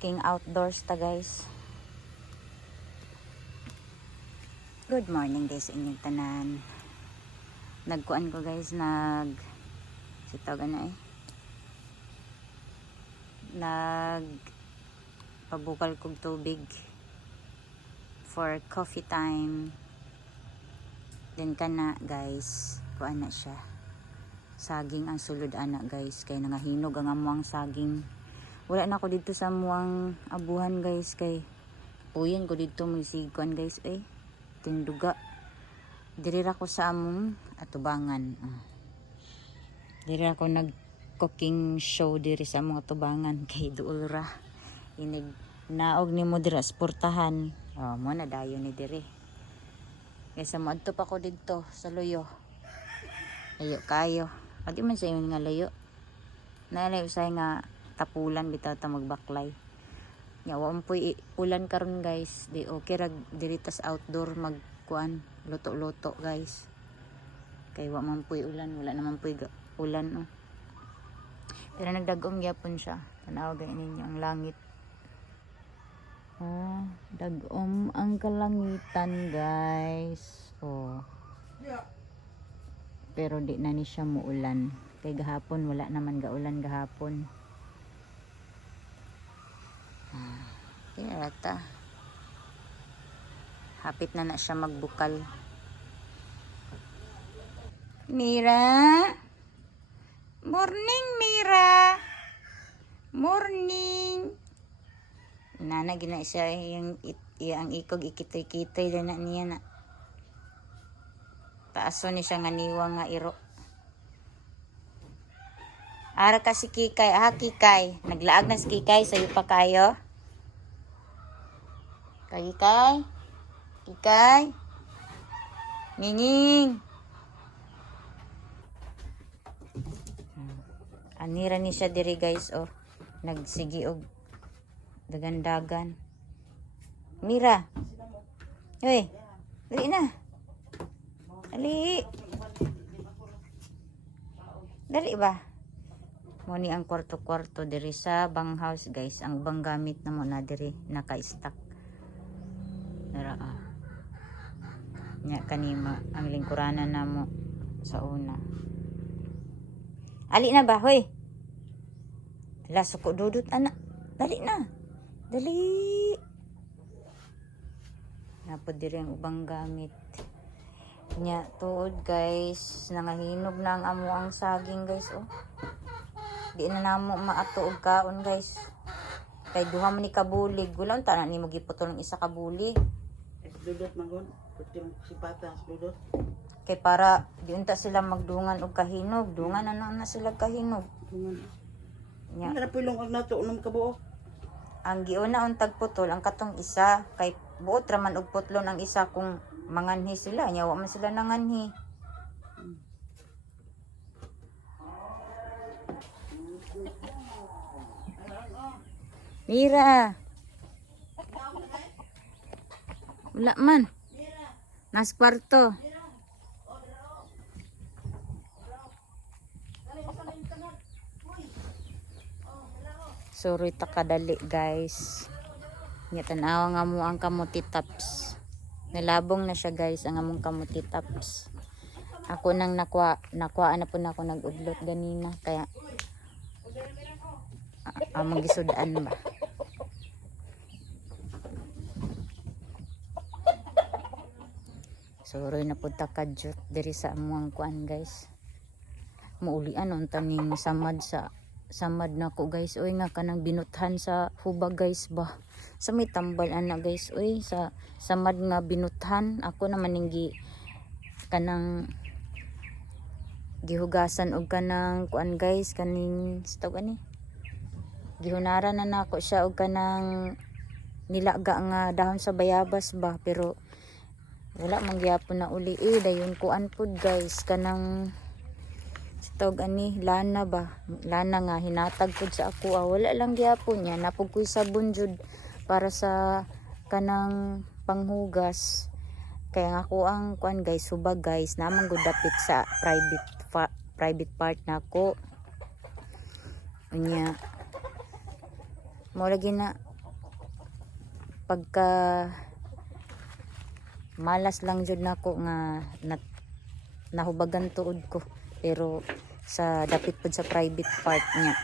Cooking outdoors ta guys. Good morning guys, inyong tanan. Nagkuan ko guys, sitaw na pabukal kog tubig for coffee time. Then kana guys, kuan na siya. Saging ang sulod ana guys, kay nangahinog ang amuang saging. Wala na ako dito sa amuang abuhan guys, kay puyan ko dito magsigkuan guys tinduga. Diri ra ko sa among atubangan. Diri ako nag cooking show diri sa among atubangan kay duol ra. Inig naog ni mo dira sa portahan. Mo na dayon ni diri. Kaysa moadto pa ko dito sa Loyo. Layo kayo. Adi man sa inyo nga layo. Naalay usay nga tapulan bitaw ta magbaklay. Nya wa umpoy ulan karon guys. Di okay ra diri tas outdoor magkuan luto-luto guys. Kay wa man poy ulan, wala naman poy ulan. Pero nagdagom gyapon siya. Tanaw gay ninyo ang langit. Dagom ang kalangitan guys. Pero di na ni siya muulan. Kay gahapon wala naman gaulan gahapon. Kaya ata. Hapit na siya magbukal. Mira. Morning Mira. Morning. Nana gina siya ang ikog ikitoy-kitoy na niya na. Taaso ni siya nga niwa nga iro. Ara ka si Kikay. Kikay. Naglaag na si Kikay. Sa'yo pa kayo. Kikay. Kikay. Nining. Anira ni siya diri guys. Nagsigi og dagan-dagan. Mira. Hoy. Dali na. Dali. Dali ba? Muni ang kwarto-kwarto diri sa bang house guys. Ang bang gamit na mo na diri naka-stack. Dara nya kanima ang lingkuranan na mo sa una. Ali na ba hoy? Ala suko dudot anak. Dali na. Dali. Napod diri ang ubang gamit. Nya tuod guys, nangahinog na ang amuang saging guys Di na namo maato og kaon guys. Kay duha man ni kabulig, gulon ta na nimo giputol ng isa kabulig. Dudot mangon, putim sipata dudot. Kay para di unta sila magdungan og kahinog, dungan na sila kahinog. Nya. Ara pulong og nato unom kabuo. Ang giuna untag putol ang katong isa kay buot ra man og putlon ang isa kung manganhi sila, nya wa man sila nanganhi. Mira. Wala man. Nas kwarto. Suroy ta kadali guys. Nya tanaw nga mo ang kamuti tops. Nalabong na siya guys ang among kamuti tops. Ako nang nakuha na po na ako nag-udlot ganina kaya among gisudaan ba. Suroy na po ta kadyot diri sa amuang kuan guys. Muulian unta ning samad na ko guys nga kanang binuthan sa hubag guys ba. Sa may tambal ana guys sa samad nga binuthan ako naman ning kanang gihugasan og kanang kuan guys kaning stog ani. Gihunara na nako siya og kanang nilaga nga dahon sa bayabas ba, pero wala man gyapon na uli dayon kuan pud guys kanang stog ani lana ba, lana nga hinatag pud sa ako wala lang gyapon niya napug koy sabon jud para sa kanang panghugas. Kaya nga ako ang kuan guys subag guys namang gud dapit sa private part nako unya mo lagi na pagka malas lang jud nako nga nahubagan tuod ko, pero sa dapit pud sa private part niya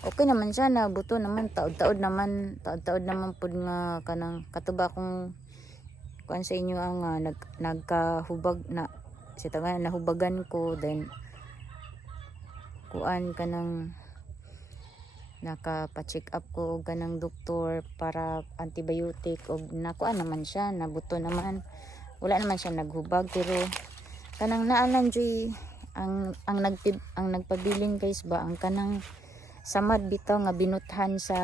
okay naman siya, na buto naman, taod-taod naman pud nga kanang katuba kung kuan sa inyo ang nagkahubag na si tama nahubagan ko, then kuan kanang nakapa-check up ko og kanang doktor para antibiotic, og nakuan naman siya, nabuto naman, wala naman siya naghubag, pero kanang naalan joy ang nagpabiling guys ba, ang kanang samad bitaw nga binuthan sa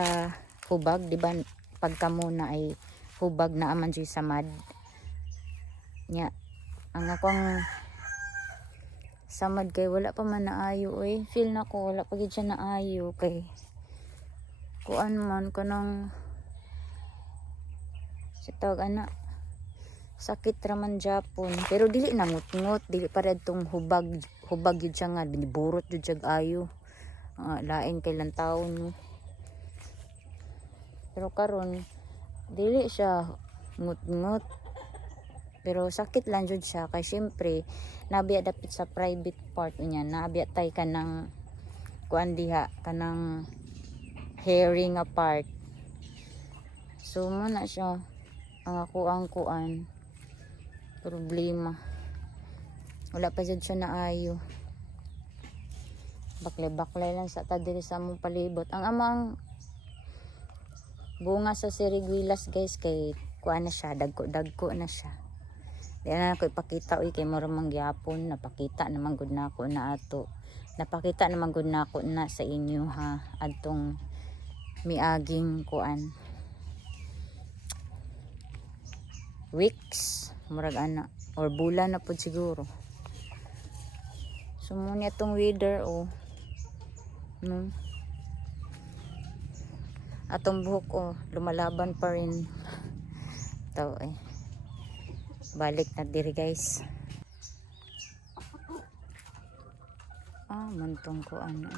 hubag, di ba pagka muna ay hubag na aman joy samad nya, ang akong samad kay wala pa man naayo, oy feel na ko wala pa gid siya naayo, kay kuan man kanang sa tawag ana sakit raman Japon, pero dili na ngut-ngut, dili pa red tong hubag yun siya nga biniburot yun siya ayo, lain kay lang taon, pero karon dili siya ngut-ngut, pero sakit lang jud siya, kay syempre nabiya dapit sa private part niya, nabiya tay kanang kuan diha kanang hearing apart, so mo na siya ang ako ang kuan problema, wala pa jud siya naayo, baklay lang sa ta diri sa among palibot. Ang amang bunga sa siriguilas guys, kay kuan na siya, dagko na siya, di na ako ipakita, uy kay mura mang gyapon, napakita naman gud nako na ato, napakita naman gud nako na sa inyo ha, adtong miaging kuan weeks murag ana or bulan na pud siguro, so mo niya tong weather no, atong buhok lumalaban pa rin taw balik na diri guys, mantong ko ano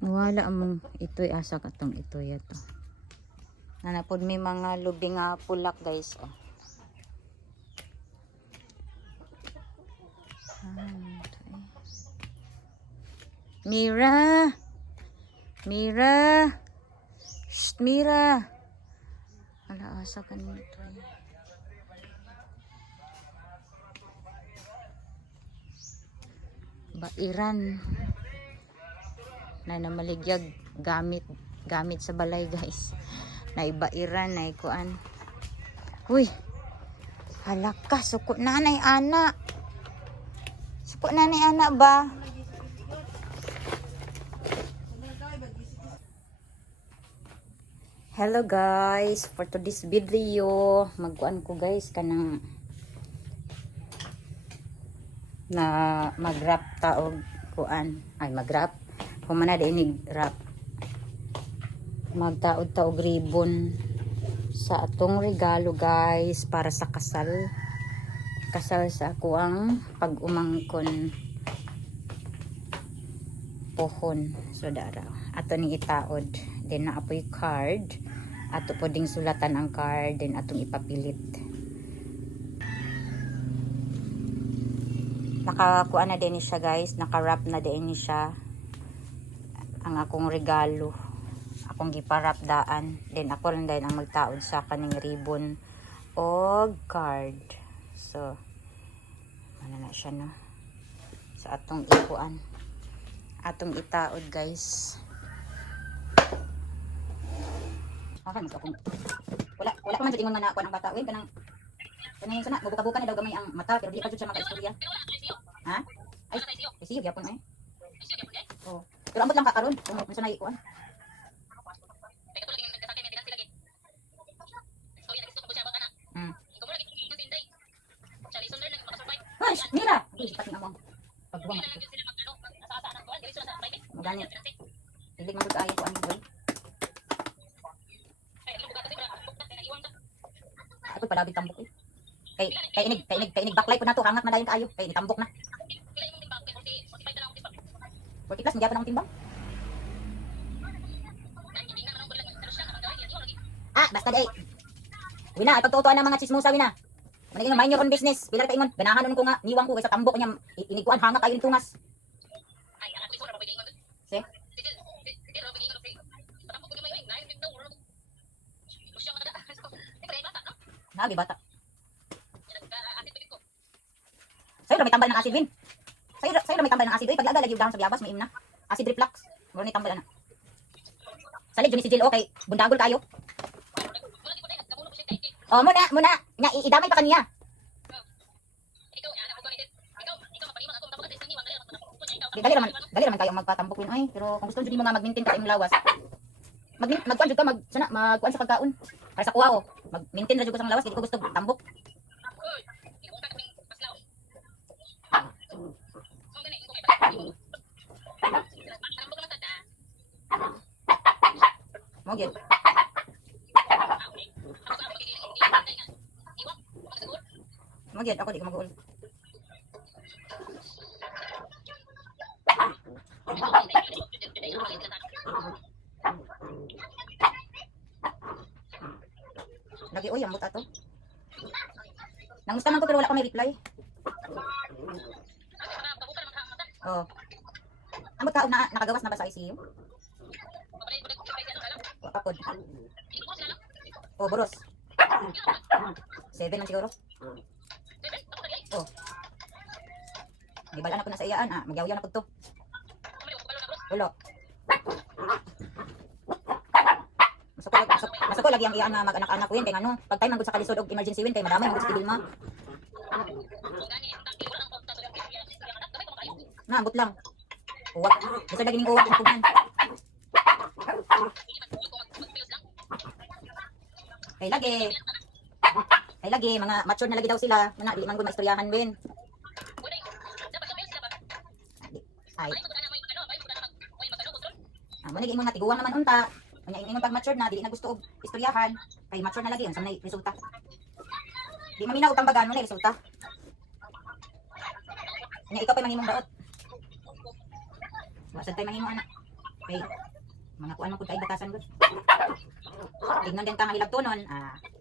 wala among ito'y asa katong ito'y ato nanapod may mga lubi nga pulak guys Mira Shh, Mira ala asa ka nito bairan na namaligyag gamit sa balay guys, na ibairan na ikuan, huy halaka suko nanay ana ba. Hello guys, for today's video magkuan ko guys kanang na mag-wrap taog kuan ay mag-wrap humana dinig wrap magtaod-taog ribbon sa atong regalo guys para sa kasal sa ako ang pag-umangkon pohon, so dara ato ning itaod, then naapoy card, ato po ding sulatan ang card, then atong ipapilit. Nakakuha na din siya guys, naka-wrap na din siya ang akong regalo, akong giparap daan, then ako lang din ang magtaod sa kaning ribbon o card. So ano na siya no, sa atong ikuan, atong itaod guys. Akan mas akong wala pa man jud ingon nga na kuan ang bata, uy kanang sana buka-buka ni daw gamay ang mata, pero di pa jud siya maka-istorya. Ha? Ay siyo gyapon ay. Oh, pero ambot lang ka karon kung unsa na ikuan. Ay, Mira! Pating among pagbuwang magani. Hindi man ayo ko ani boy. Ako palabig tambok eh. Kay inig baklay po na to, hangat na dayon kaayo. Kay nitambok na. 40 plus, hindi pa na akong timbang. Ah, basta day. Wina, ay pagtutuan ng mga chismosa, Wina. Managing mind your own business. Pila ka ingon, ganahan ko nga, niwang ko, kaysa tambo ko niya, iniguan, hanga kayo ni tungas. Si? Nagi, bata. Sa'yo may tambal ng acid, Win. Sa'yo may tambal ng acid. Uy, pag-aga lagi yung dahon sa biyabas, may im na. Acid reflux. Muro ni tambal, ana. Salig, Johnny si Jill, okay. Bundagol kayo. Oh, muna. Nga, idamay pa kaniya. Dali naman kayo magpatambok yun. Ay, pero kung gusto nyo mo nga mag-maintain ka imong lawas. Magkuhan jud ka, magkuhan sa pagkaon. Para sa kuha, oh. Mag-maintain na jud ko sa lawas, hindi ko gusto tambok. Mo gyud. Mo gyud, ako di ko mag-uol. Lagi, uy, ambot ato. Nangusta man ko pero wala ko may reply. Oh. Ambot ka, nakagawas na ba sa ICU? Kapod. Oh, boros. 7 man siguro. Oh. Gibalaan ako na sa iyaan. Ah, magyaw-yaw na po to. Ulo. Masako lagi ang iyaan na mag-anak-anak win. Kaya ano, pag tayo manggod sa kalisod o emergency win, kaya madamay manggod sa tibil mo. Na, ambot lang. Uwak. Gusto lagi ning uwak ang pugan. Kay lagi, mga mature na lagi daw sila. Mana, di man gud maistoryahan win. Ay. Muna giingon nga tiguang naman unta. Kanya ingon pag mature na, dili na gusto og istoryahan. Kay mature na lagi unsa may resulta. Di maminaw utang bagan mo na resulta. Kanya ikaw pay manghimong daot. Wasad tay manghimo anak. Kay mga kuan man pud kay batasan gud. Tingnan din kang ilabtonon,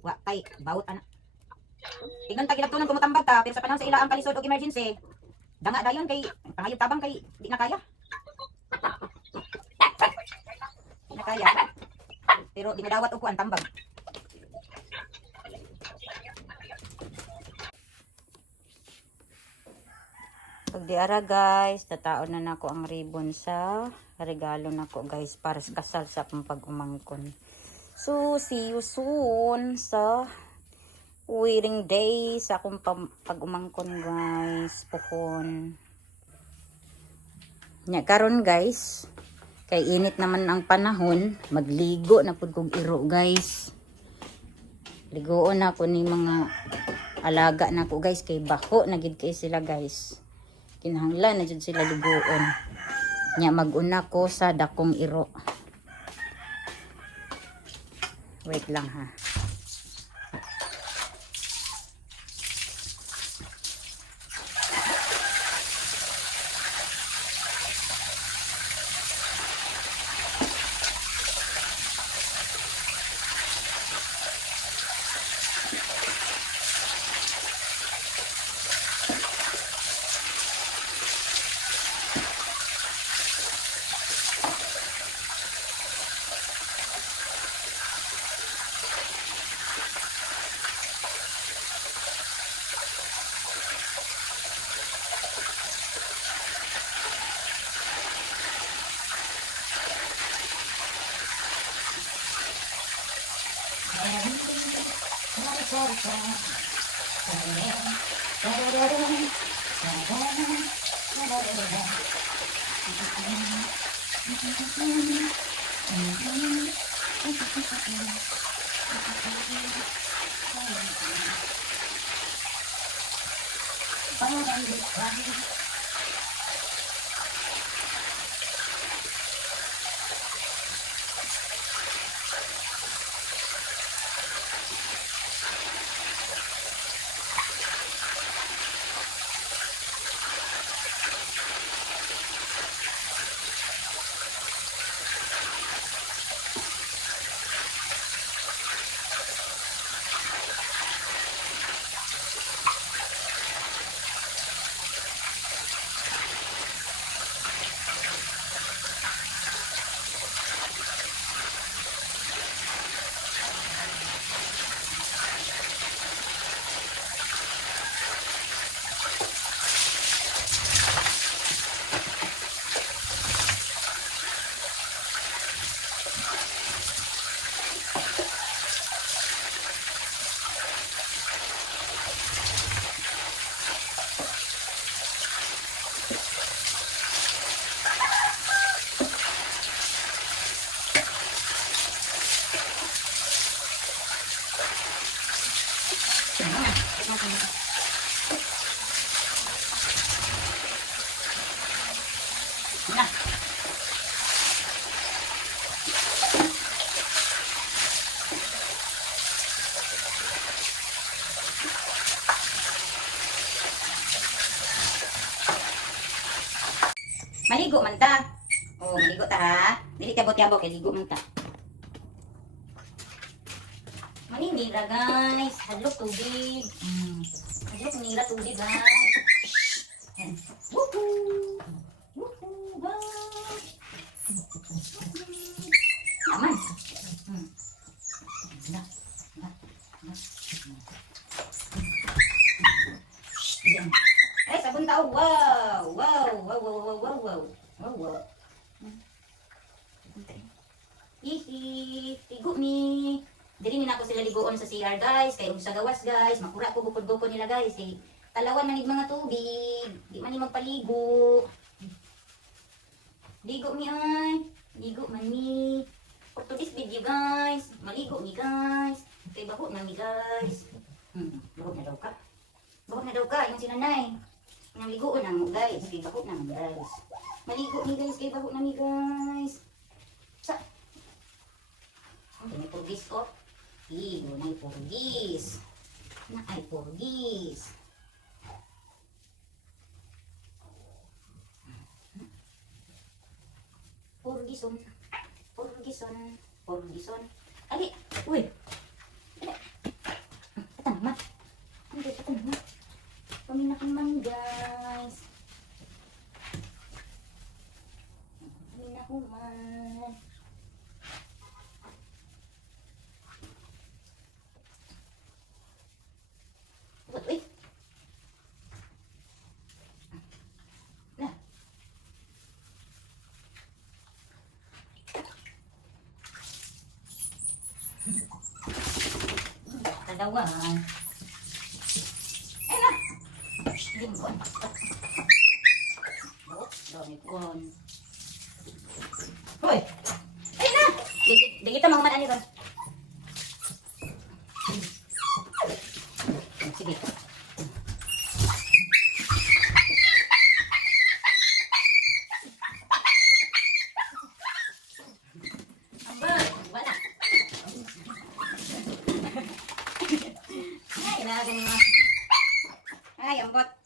wa kay bawot ana. Tingnan tag ilabtonon kumutambag ka, pero sa panahon sa ila ang kalisod og emergency. Danga dayon kay pangayog tabang kay di na kaya. Di na kaya. Pero di nadawat og kuan tambag. Pag diara guys, tataon na nako ang ribbon sa regalo nako guys para sa kasal sa akong pag-umangkon. So, see you soon sa wedding day sa akong pag-umangkon guys. Pohon. Nya karon guys, kay init naman ang panahon, magligo na pud kog iro guys. Ligoon na ko ni mga alaga na ko guys kay baho na gid kay sila guys. Kinahanglan na jud sila ligoon. Nya mag-una ko sa dakong iro. Wait lang ha. Dili tabot-tabot kay ligo man ta. Maninira guys, hadlok tubig. Hadlok nira tubig guys. Woohoo! Woohoo guys. Aman. Na. Ay, sabon tao. Wow! Wow! Wow! Wow! Wow! Wow! Wow! Wow! Wow! Hihi! Tigo ni! Dili ni nako sila ligoon sa CR guys. Kaya sa gawas guys. Makura ko bukod-bukod nila guys. Eh, talawan manig mga tubig. Di man ni magpaligo. Ligo mi ay. Ligo man ni. For today's video guys. Maligo mi guys. Kay baho na mi guys. Baho na daw ka. Baho na daw ka. Yung sinanay. Yung ligoon na mo guys. Kay baho na mi guys. Maligo mi guys. Kay baho na mi guys. Sa. May purgis oh. Iyo, may purgis. Na ay purgis. Purgison. Purgison. Purgison. Ali, uy. Ali. Ito naman. Hindi, ito naman. Paminakuman guys. Paminakuman. Uy. Na. Talawan. Ay na. Lingkon. Oh, dami kon. Hoy. Ay na. Di kita mga man-ani ba? Sige. Ambot, wala. Ay, inaagay mo. Ay, ambot.